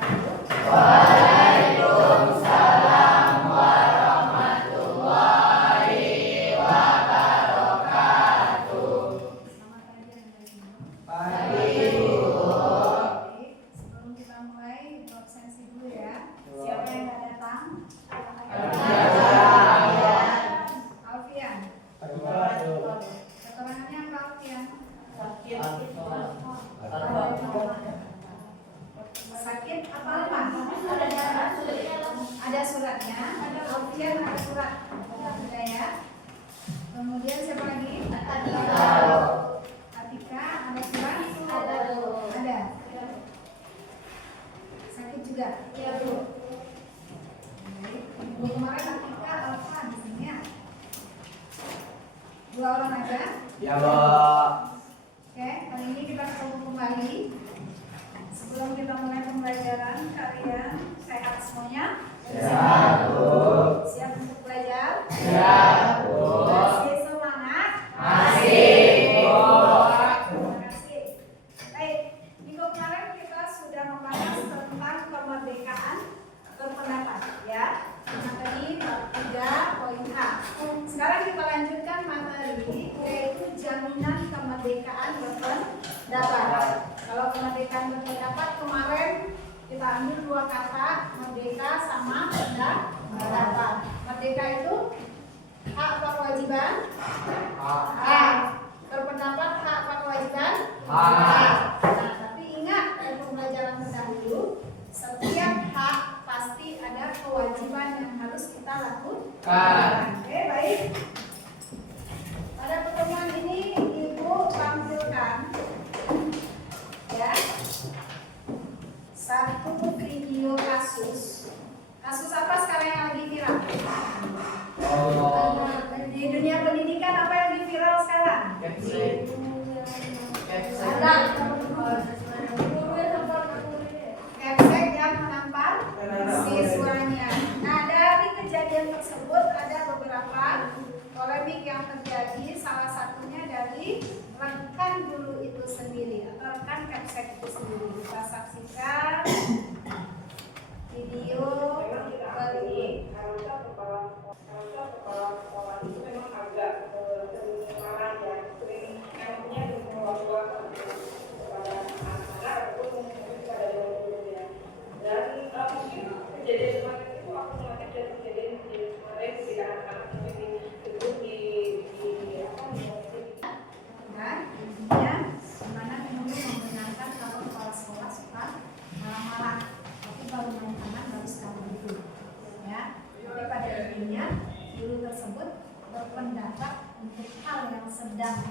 Waalaikumsalam warahmatullahi wabarakatuh. Selamat pagi Bu. Sebelum kita mulai, untuk absensi dulu ya. Siapa yang nggak datang? Alfian. Keterangannya apa Alfian? Sakit apa apa? Ada suratnya. Alfian ada surat. Ada ya. Kemudian siapa lagi? Atika ada surat? Ada. Sakit juga? Iya Bu. Baik. Minggu kemarin Atika Alfa di sini ya. 2 orang aja. Ya Bu. Oke, kali ini kita ketemu kembali. Sebelum kita mulai pembelajaran, kalian sehat semuanya? Sehat Bu. Siap untuk belajar? Siap Bu. Masih semangat? Masih Bu. Terima kasih. Baik, minggu kemarin kita sudah membahas tentang kemerdekaan berpendapat, ya. Nah, tadi bab 3 poin H. Sekarang kita lanjutkan materi, yaitu jaminan kemerdekaan berpendapat. Kalau kemerdekaan berpendapat kemarin kita ambil 2 kata, merdeka sama pendapat. Merdeka itu hak apa kewajiban? Hak. Berpendapat hak apa kewajiban? Hak. Nah, tapi ingat dari pembelajaran terdahulu, setiap hak pasti ada kewajiban yang harus kita lakukan. Oke, baik. Pada pertemuan ini Ibu tampilkan ya satu video kasus. Kasus apa sekarang yang lagi viral? Di dunia pendidikan apa yang lagi viral sekarang? Ada Kepsek yang menampar siswanya. Nah, dari kejadian tersebut ada beberapa polemik yang terjadi. Salah satunya dari rekan guru itu sendiri atau rekan Kepsek itu sendiri. Kita saksikan video berikut. Harusnya kepala sekolah itu memang agak sering marah ya, sering emangnya mengeluarkan kepada anak-anak ataupun mungkin kepada guru-gurunya. Dan mungkin kejadian kemarin itu akumulatif dari kejadian kemarin ketika anak-anak mungkin duduk di Dan intinya gimana guru membenarkan kalau kepala sekolah suka marah-marah, tapi kalau main aman baru sekali itu, ya. Tapi pada intinya guru tersebut berpendapat untuk hal yang sedang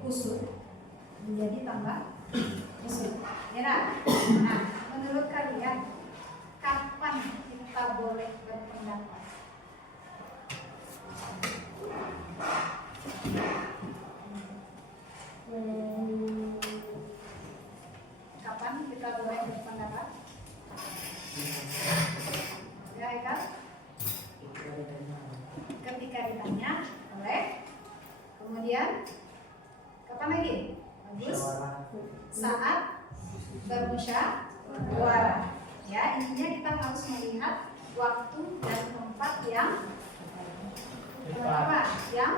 kusut menjadi tambah kusut, ya. Nah, menurut kalian kapan kita boleh berpendapat? Kapan kita boleh berpendapat? Ya, Eka? Ketika ditanya oleh, kemudian kapan lagi? Bagus. Saat bermusyawarah. Ya, intinya kita harus melihat waktu dan tempat yang tepat. Yang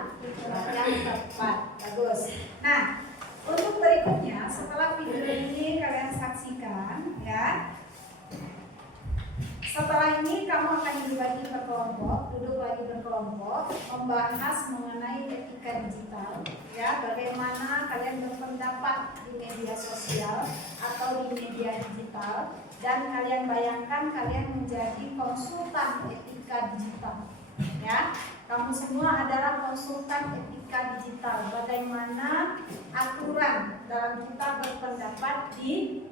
tepat. Bagus. Nah, untuk berikutnya setelah video ini kalian saksikan, ya. Setelah ini kamu akan dibagi berkelompok, duduk lagi berkelompok, membahas mengenai etika digital, ya, bagaimana kalian berpendapat di media sosial atau di media digital, dan kalian bayangkan kalian menjadi konsultan etika digital, ya. Kamu semua adalah konsultan etika digital, bagaimana aturan dalam kita berpendapat di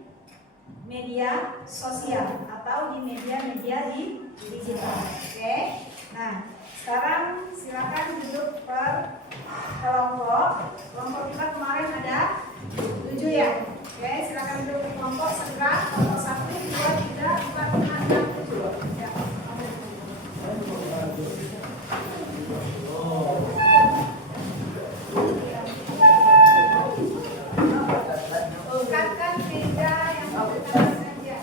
media sosial atau di media-media di digital. Oke. Nah, sekarang silakan duduk per kelompok. Kelompok kita kemarin ada 7 ya. Oke, silakan duduk per kelompok segera. Kelompok 1, 2, 3, 4, 5, 6, 7. Ya. Bukakan beda yang kita saja.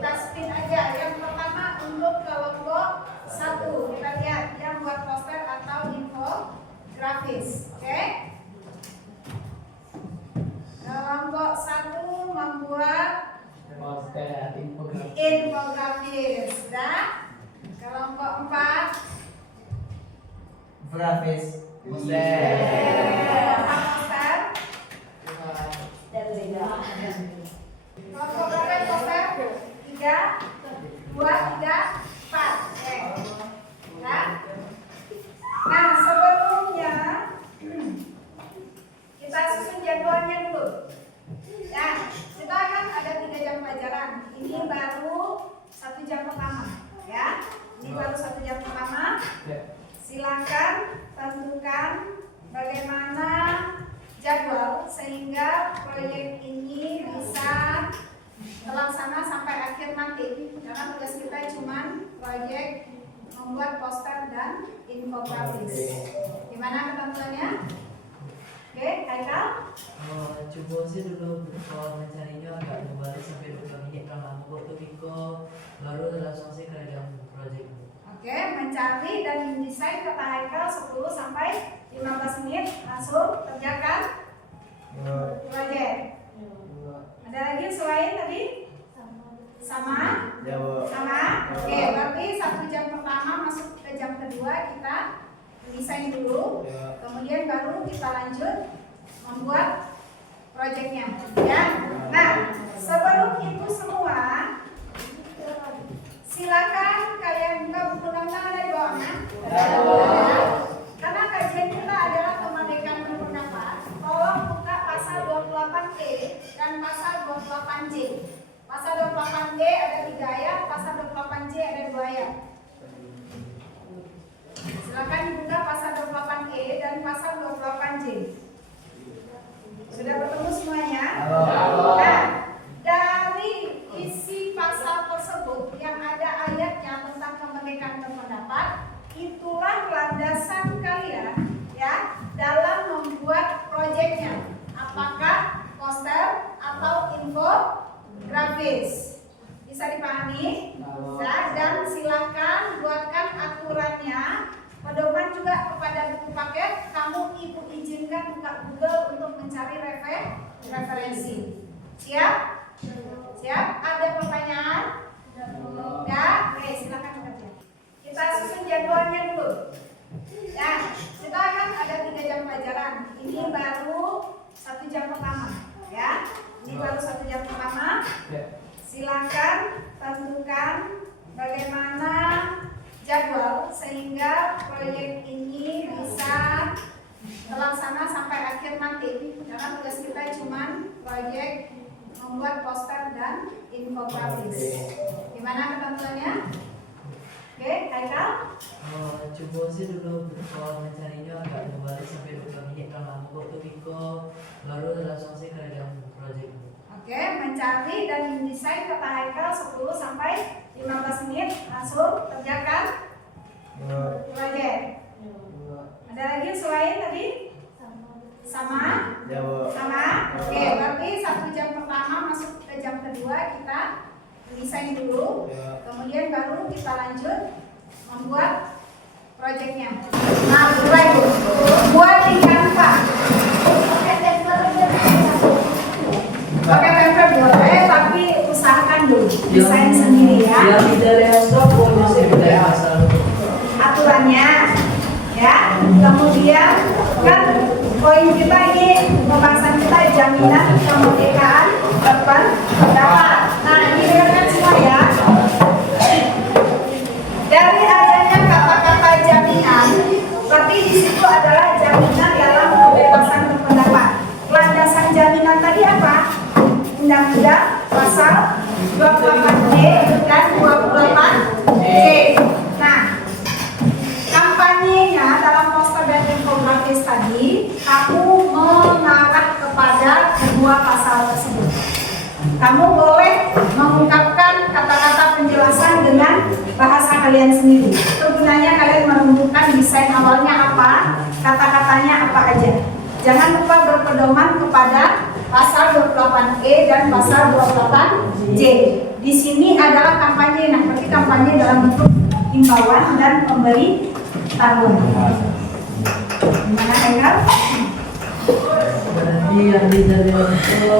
kita spin aja. Yang pertama untuk kelompok 1, kita lihat yang buat poster atau infografis. Oke? Kelompok 1 membuat Poster infografis. Dan kelompok 4 grafis. poster. Kelompok berapa yang poster? 3, 2, 3, 4. Oke. Ya. Nah, sebelumnya kita susun jadwalnya dulu. Nah, kita kan ada 3 jam pelajaran. Ini baru 1 jam pertama, ya. Ini baru 1 jam pertama. Silakan tentukan bagaimana jadwal sehingga proyek ini bisa terlaksana sampai akhir nanti. Karena tugas kita cuma proyek membuat poster dan infografis. Gimana ketentuannya? Oke, Haikal? Coba sih dulu mencarinya agak kembali sampai 20 menit kalau lama waktu Biko baru langsung sih ke dalam proyek. Oke, mencari dan mendesain kata Haikal 10 sampai 15 menit langsung kerjakan proyek. Ada lagi selain tadi? Sama? Sama? Oke, berarti 1 jam pertama masuk ke jam kedua kita desain dulu, kemudian baru kita lanjut membuat proyeknya, ya. Nah, sebelum itu semua, silakan kalian buka buku undang-undang ada di bawahnya. Karena kajian kita adalah kemerdekaan berpendapat. Tolong buka pasal 28E dan pasal 28J. Pasal 28D ada 3 ayat, pasal 28J ada 2 ayat. Silakan dibuka pasal 28E dan pasal 28J. Sudah bertemu semuanya? Nah, dari isi pasal tersebut yang ada ayatnya tentang kemerdekaan berpendapat, itulah landasan kalian ya dalam membuat proyeknya. Apakah poster atau infografis? Bisa dipahami? Nah, dan silakan buatkan aturannya. Pedoman juga kepada buku paket, kamu ibu izinkan buka Google untuk mencari referensi. Siap? Siap? Ada pertanyaan? Enggak? Oke, silakan bekerja. Kita susun jadwalnya dulu. Nah, kita kan ada 3 jam pelajaran. Ini baru 1 jam pertama, ya. Ini baru 1 jam pertama. Silakan tentukan bagaimana jadwal sehingga proyek ini bisa terlaksana sampai akhir nanti. Karena tugas kita cuma proyek membuat poster dan infografis. Gimana ketentuannya? Oke, Haikal? Coba sih dulu mencarinya agak kembali sampai 20 menit kalau lama waktu Biko baru langsung sih ke dalam proyek. Oke, mencari dan mendesain kata Haikal 10 sampai 15 menit langsung kerjakan proyek. Ada lagi selain tadi? Sama? Sama? Oke, berarti 1 jam pertama masuk ke jam kedua kita desain dulu, kemudian baru kita lanjut membuat proyeknya. Nah, mulai buat di Canva. Pakai template boleh, tapi usahakan dulu desain sendiri ya. Yang tidak resto punya sih budaya asal. Aturannya, ya. Kemudian kan poin kita ini pembahasan kita jaminan kemerdekaan berpendapat. Nah, ini dengarkan semua ya. Dari adanya kata-kata jaminan, berarti di situ adalah jaminan dalam kebebasan berpendapat. Landasan jaminan tadi apa? Undang-undang pasal 28D dan 28J. Nah, kampanyenya dalam poster dan infografis tadi, kamu mengarah kepada kedua pasal tersebut. Kamu boleh mengungkapkan kata-kata penjelasan dengan bahasa kalian sendiri. Itu gunanya kalian menentukan desain awalnya apa, kata-katanya apa aja. Jangan lupa berpedoman kepada pasal 28E dan pasal 28J. Di sini adalah kampanye, nah berarti kampanye dalam bentuk himbauan dan pemberitahuan. Gimana Haikal? Berarti yang diterima itu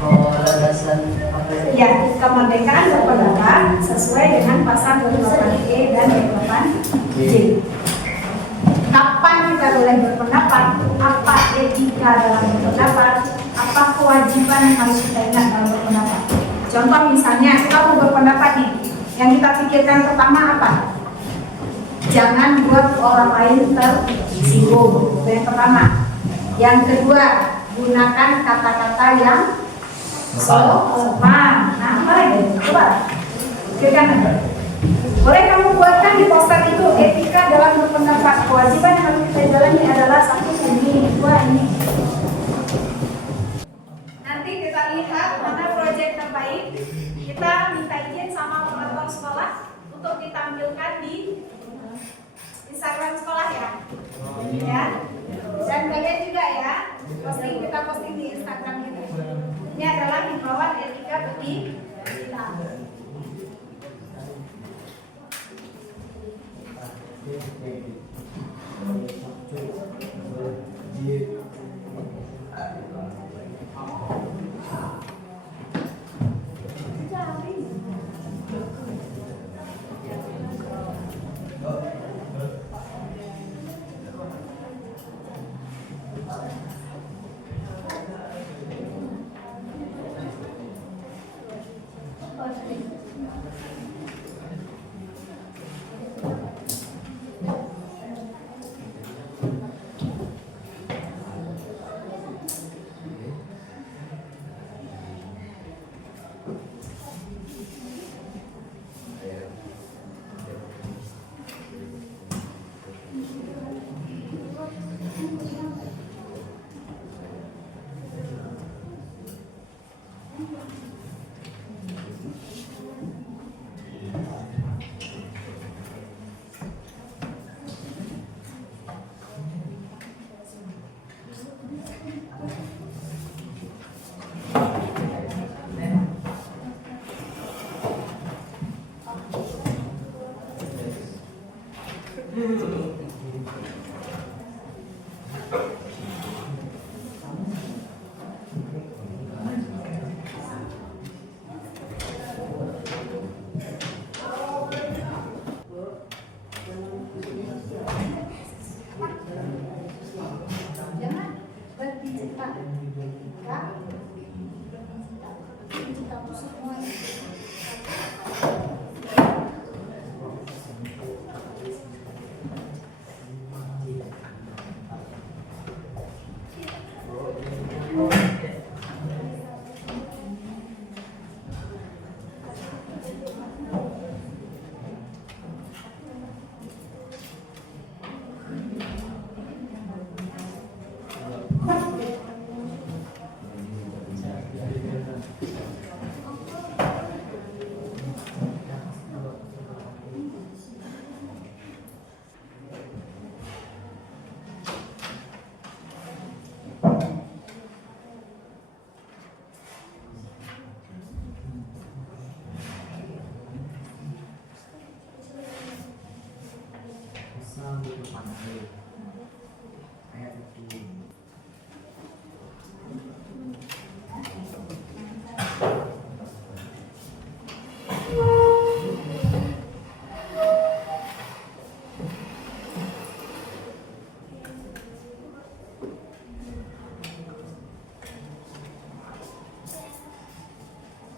landasan apa ya? Ya, kemerdekaan berpendapat sesuai dengan pasal 28E dan 28J. Kapan kita boleh berpendapat? Apa etika dalam berpendapat? Apa kewajiban yang harus kita ingat dalam berpendapat? Contoh misalnya, kita mau berpendapat nih, yang kita pikirkan pertama apa? Jangan buat orang lain tersinggung. Itu yang pertama. Yang kedua, gunakan kata-kata yang sopan. Nah, apa lagi? Coba pikirkan. Boleh kamu buatkan di poster itu etika dalam berpendapat. Kewajiban yang harus kita jalani adalah satu ini, dua ini. Nanti kita lihat mana proyek terbaik. Kita minta izin sama penonton sekolah untuk ditampilkan di Instagram sekolah ya. Ya. Dan kalian juga ya, kita posting di Instagram kita. Ini adalah himbauan etika bagi kita.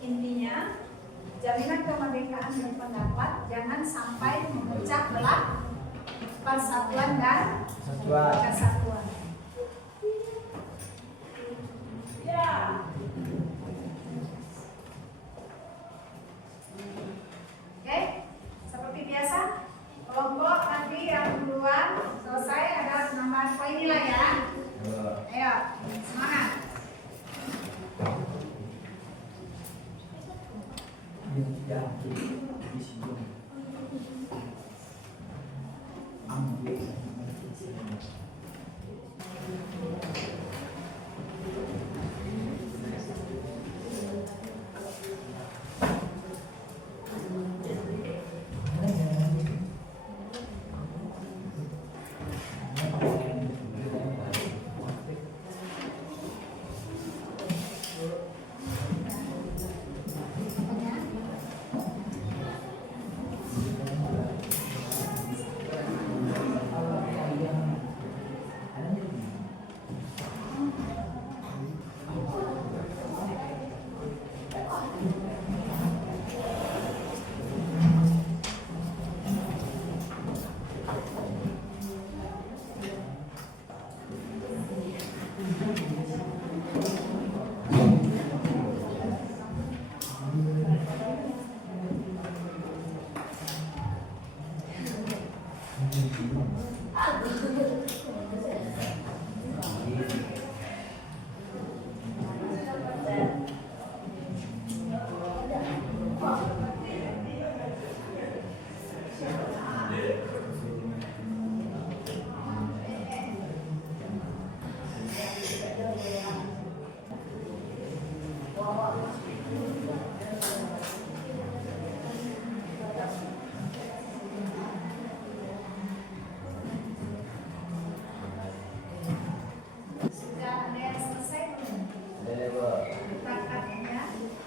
Intinya, jaminan kemerdekaan berpendapat jangan sampai memecah belah persatuan dan kesatuan. Oke, seperti biasa, kelompok nanti yang duluan selesai ada penambahan poin nilai ya. Ayo, semangat.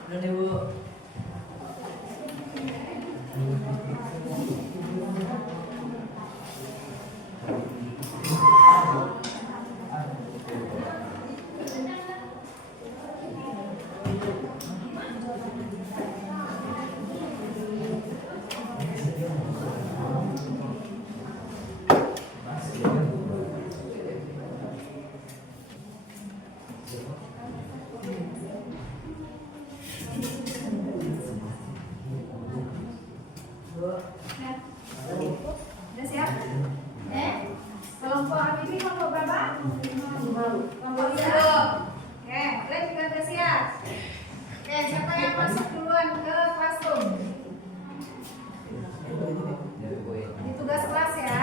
Belum Ibu. Ya. Udah siap? Kelompok Habibie kelompok berapa? Kelompok 10. Oke, kalian juga udah siap? Oke, siapa yang masuk duluan ke classroom? Di tugas kelas ya.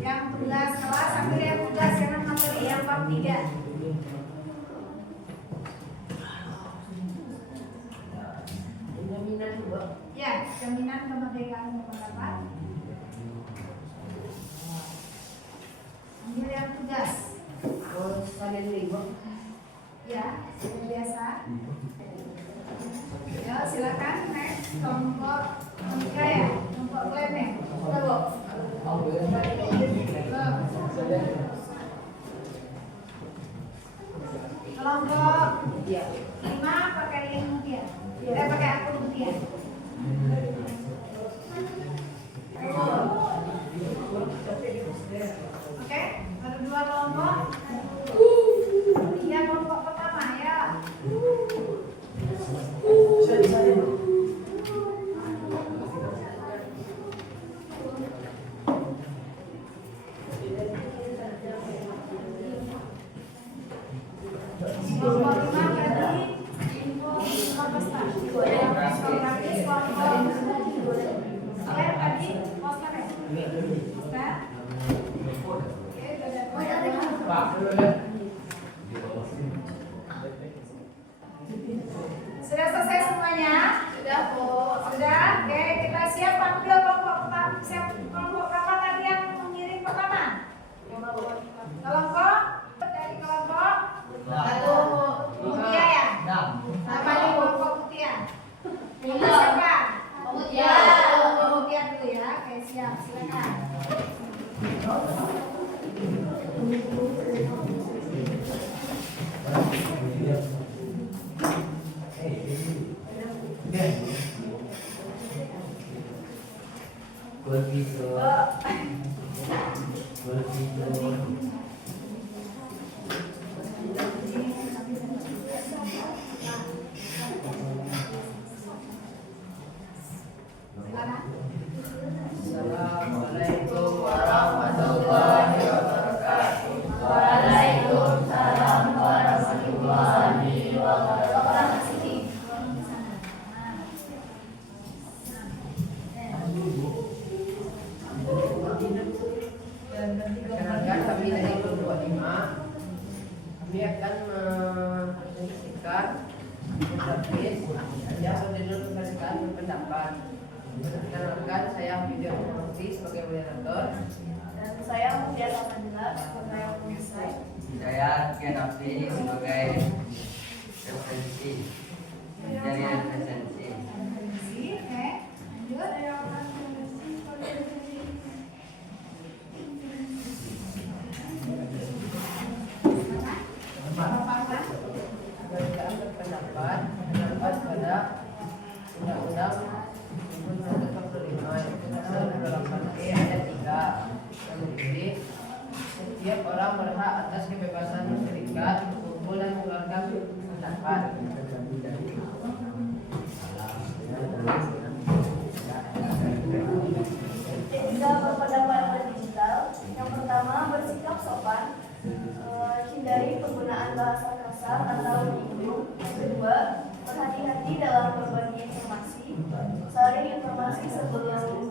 Yang tugas kelas ambil yang tugas yang materi yang bab 3. Ya, jaminan kemerdekaan berpendapat. Ambil yang tugas. Ya, seperti biasa. Ya, silakan next kelompok 3 ya, kelompok Glenn. Udah, Bu? Kelompok 5 pakai link dia. Pakai akun dia. Oke, ada 2 kelompok. Iya, kelompok pertama ya. Kelompok 5 berarti info 15 tahun. Tadi poster ya? Poster? Oke, sudah selesai semuanya? Sudah, Bu. Sudah? Oke, kita siap ambil kelompok berapa tadi yang mengirim pertama? Kelompok? Dari kelompok? 1. Mutia ya? Nama di kelompok Mutia? Kita siapa? Mutia. Mutia dulu ya. Oke, siap. Silakan. Assalamualaikum warahmatullahi wabarakatuh. Waalaikumsalam warahmatullahi wabarakatuh. Perkenalkan, kami dari kelompok 5. Kami akan mempresentasikan database saja mendengarkan berpendapat. Perkenalkan, saya Video Murti sebagai moderator. Dan saya Mutia Samadila sebagai pembicara. Saya Kenafi sebagai referensi dari referensi. Oke, lanjut. Perbedaan berpendapat pada Undang-Undang 1945 Pasal 28E ayat 3 yang berbunyi setiap orang berhak atas kebebasan berserikat, berkumpul dan mengeluarkan pendapat. Etika berpendapat digital. Yang pertama, bersikap sopan, hindari penggunaan bahasa kasar atau menyinggung. Yang kedua, berhati-hati dalam berbagi informasi, saring informasi sebelum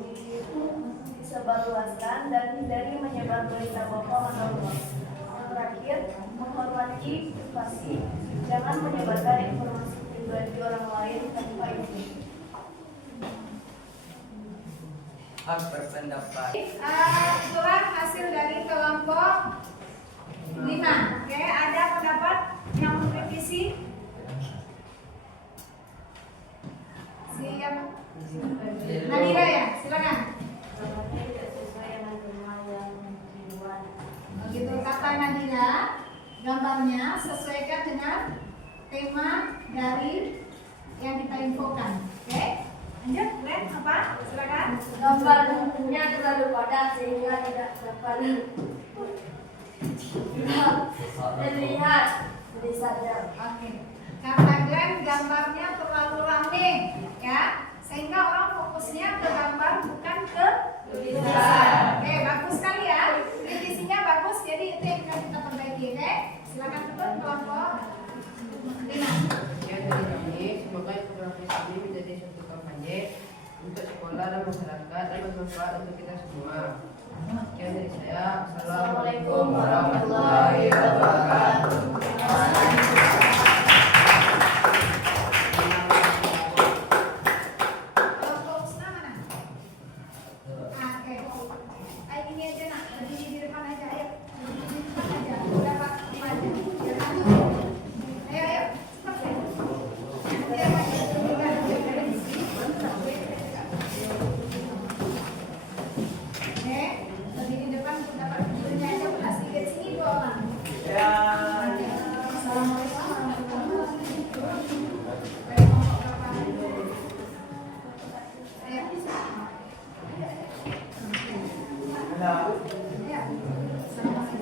disebarluaskan, dan hindari menyebar berita bohong atau hoax. Yang terakhir, menghormati privasi, jangan menyebarkan informasi pribadi orang lain tanpa izin. Hak berpendapat. Itulah hasil dari kelompok 5 ya. gambarnya sesuaikan dengan tema dari yang kita infokan. Oke, lanjut, Glenn, apa? Silakan. Gambarnya terlalu padat sehingga tidak dapat terlihat lebih saja. Oke. Kata Glenn, gambarnya terlalu rame, ya, sehingga orang fokusnya ke gambar bukan ke tulisan. Oke, bagus sekali ya. Revisinya bagus, jadi itu yang akan kita perbaiki. Oke, silakan tutup kelompok 5. Ya, dari kami, semoga infografis ini menjadi suatu kampanye untuk sekolah dan masyarakat dan bermanfaat untuk kita semua. Sekian dari saya. Assalamualaikum warahmatullahi wabarakatuh. Kelompok Usna mana? Oke. Ayo ini aja nak, berdiri di depan aja, ayo. Berdiri di depan aja. Dapat apa aja? Biar maju. Ayo, ayo. Cepat ya. Biar maju. Oke, berdiri di depan dapat berdirinya aja. Kasih ke sini 2 orang.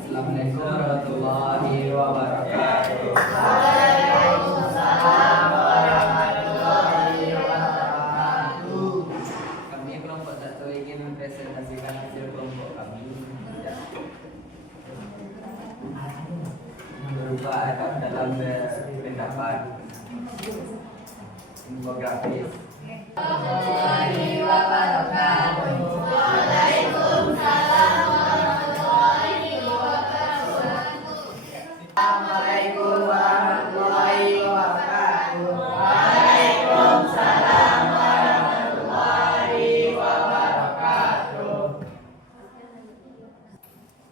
Assalamualaikum warahmatullahi wabarakatuh. Dari kelompok berapa? Assalamualaikum warahmatullahi wabarakatuh. Kami kelompok 1 ingin mempresentasikan hasil kelompok kami berupa adab dalam berpendapat, infografis. Assalamualaikum warahmatullahi wabarakatuh.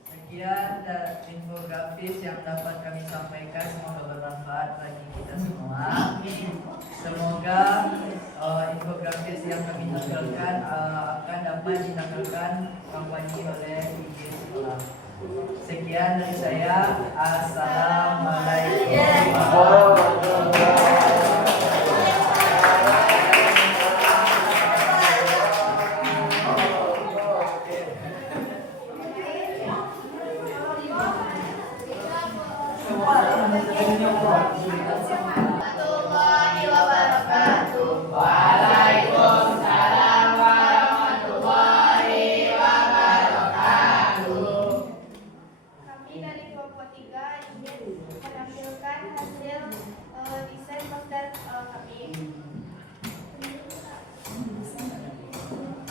Sekian infografis yang dapat kami sampaikan, semoga bermanfaat bagi kita semua. Semoga infografis yang kami tampilkan akan dapat ditampilkan kampanye oleh IG sekolah. Sekian dari saya. Assalamualaikum. Warahmatullahi wabarakatuh. Waalaikumsalam warahmatullahi wabarakatuh. Kami dari kelompok 3 ingin menampilkan hasil desain poster kami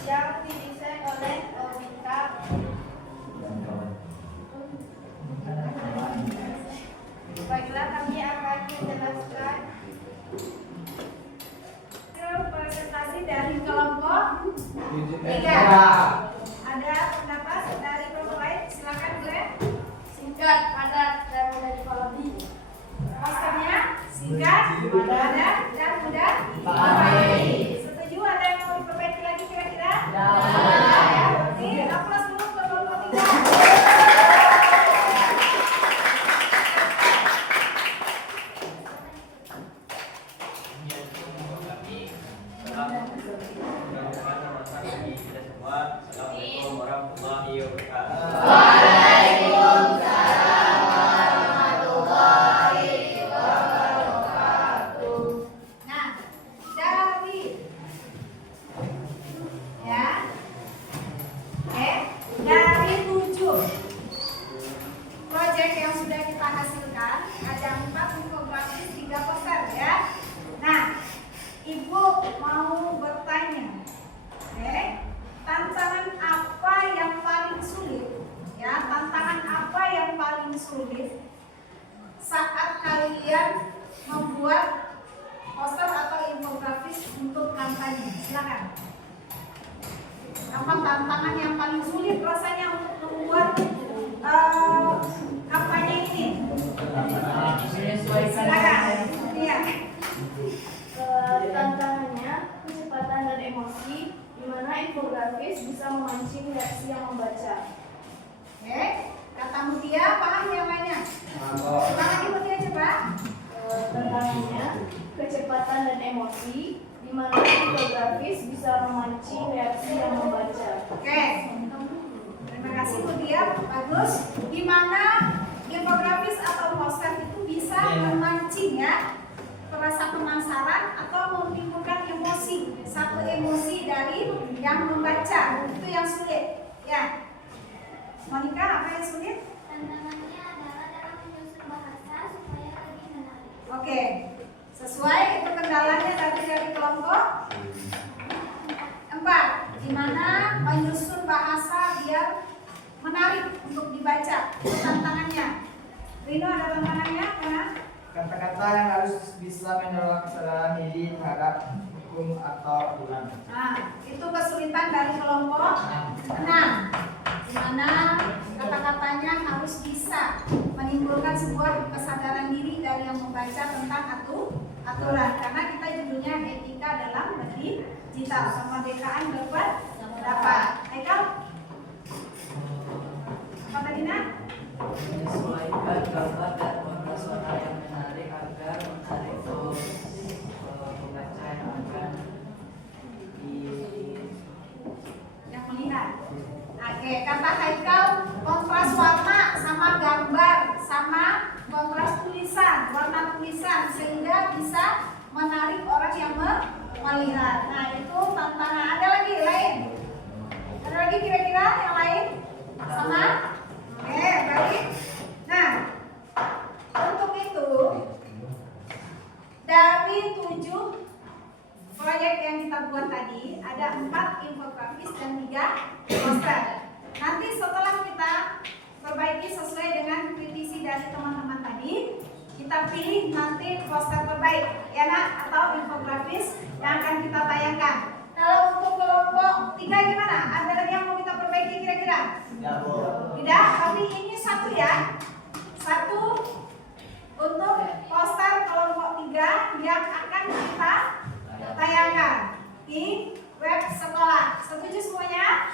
yang didesain oleh Wita. Baiklah, kami akan menjelaskan Hasil presentasi dari kelompok 3. Ada pendapat dari kelompok lain? Silakan, Glenn. Singkat, padat, dan mudah dipahami. Posternya singkat, padat, dan mudah Dipahami. Setuju? Ada yang mau diperbaiki lagi kira-kira? Ya. Ya, berarti aplaus dulu untuk kelompok 3. Assalamualaikum warahmatullahi wabarakatuh. Nah, dari ya, dari 7 proyek yang sudah kita hasilkan, ada 4 infografis, 3 poster ya. Nah, Ibu mau bertanya, tantangan apa yang paling sulit? Ya, tantangan apa yang paling sulit saat kalian membuat poster atau infografis untuk kampanye? Silakan. Apa tantangan yang paling sulit rasanya untuk membuat kampanye ini? Silakan. Iya. Tantangannya kecepatan dan emosi, di mana infografis bisa memancing reaksi yang membaca. Oke, kata Mutia, paham yang lainnya? Tantangannya, kecepatan dan emosi, di mana infografis bisa memancing reaksi yang membaca. Oke. Terima kasih Bu Dia, bagus. Di mana infografis atau poster itu bisa memancing ya rasa penasaran atau menimbulkan emosi, satu emosi dari yang membaca, itu yang sulit ya. Monica, apa yang sulit? Tantangannya adalah dalam menyusun bahasa supaya lebih menarik. Oke, sesuai itu kendalanya dari kelompok 4, di mana menyusun bahasa biar menarik untuk dibaca. Itu tantangannya. Rino, ada tantangannya mana? Kata-kata yang harus bisa menolak kesadaran diri terhadap hukum atau aturan. Nah, itu kesulitan dari kelompok 6, di mana kata-katanya harus bisa menimbulkan sebuah kesadaran diri dari yang membaca tentang aturan. Karena kita judulnya etika dalam digital, kemerdekaan berpendapat. Haikal, apa tadi nak? Menyesuaikan gambar dan suara yang menarik agar menarik pembaca yang akan Yang melihat. Oke, kata Haikal kontras warna sama gambar sama kontras tulisan, warna tulisan sehingga bisa menarik orang yang melihat. Nah, itu tantangan. Ada lagi lain? Ada lagi kira-kira yang lain? Sama? Oke, baik. Nah, untuk itu dari 7 proyek yang kita buat tadi ada 4 infografis dan 3 poster. Nanti setelah kita perbaiki sesuai dengan kritisi dari teman-teman tadi, kita pilih nanti poster terbaik ya nak, atau infografis yang akan kita tayangkan. Kalau untuk kelompok 3 gimana? Ada lagi yang mau kita perbaiki kira-kira? Tidak, tapi ini satu ya. Satu untuk poster kelompok 3 yang akan kita tayangkan di web sekolah. Setuju semuanya?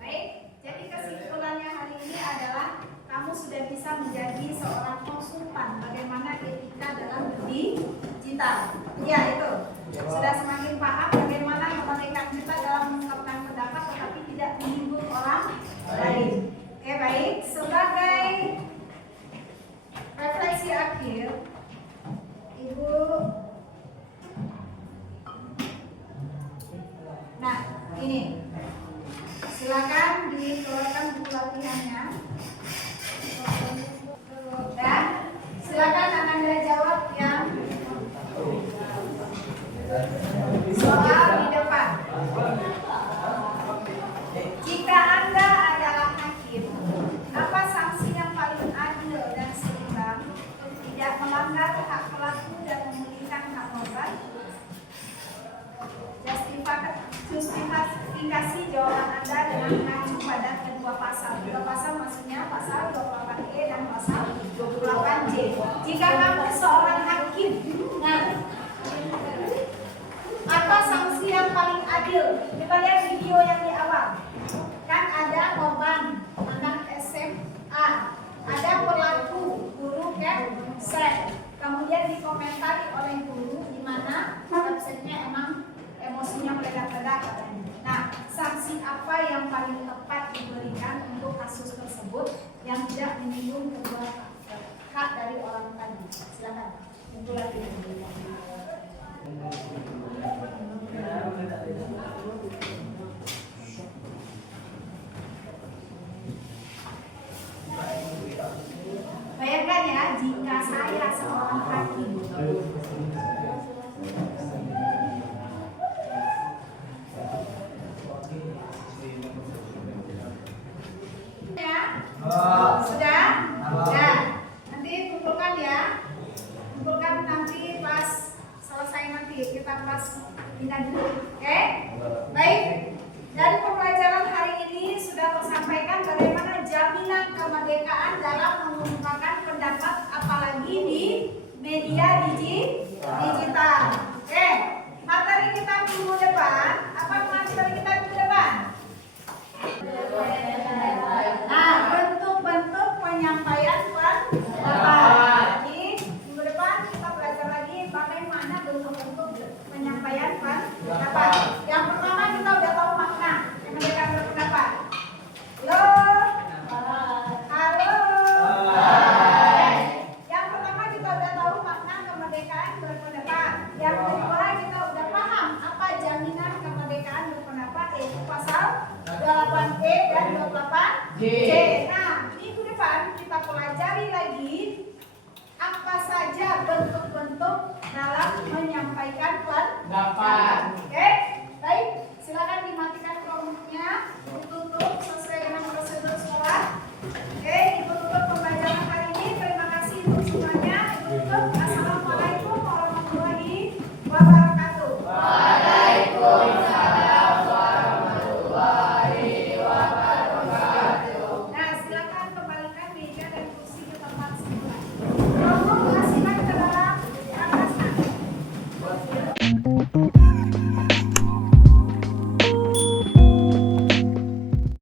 Baik, jadi kesimpulannya hari ini adalah kamu sudah bisa menjadi seorang konsultan bagaimana etika dalam digital. Ya itu, sudah semakin paham bagaimana kemerdekaan kita dalam mengungkapkan pendapat tetapi tidak menyinggung orang lain. Oke, baik, sebagai refleksi akhir, Ibu, nah ini silakan dikeluarkan buku latihannya dan silakan Anda jawab yang soal di depan. Jika Anda adalah hakim, apa sanksi yang paling adil dan seimbang untuk tidak melanggar hak pelaku dan memulihkan hak korban? Justifikasi jawaban Anda dengan mengacu pada kedua pasal. Dua pasal maksudnya pasal 28E dan pasal 28J. Jika kamu seorang hakim, nah, apa sanksi yang paling adil? Kita lihat video yang di awal. Kan ada korban anak SMA, ada pelaku guru set, kemudian dikomentari oleh guru di mana websitenya emang emosinya meledak-ledak katanya. Nah, sanksi apa yang paling tepat diberikan untuk kasus tersebut yang tidak menyinggung kedua hak dari orang tadi? Silakan. Untuk lagi. Bayangkan ya, jika saya seorang hakim, ya, sudah? Ya, nanti kumpulkan ya, kumpulkan nanti pas selesai nanti kita pas pindah dulu, oke? Baik. dan 28 J. Nah, minggu depan kita pelajari lagi apa saja bentuk-bentuk dalam menyampaikan pendapat. Oke?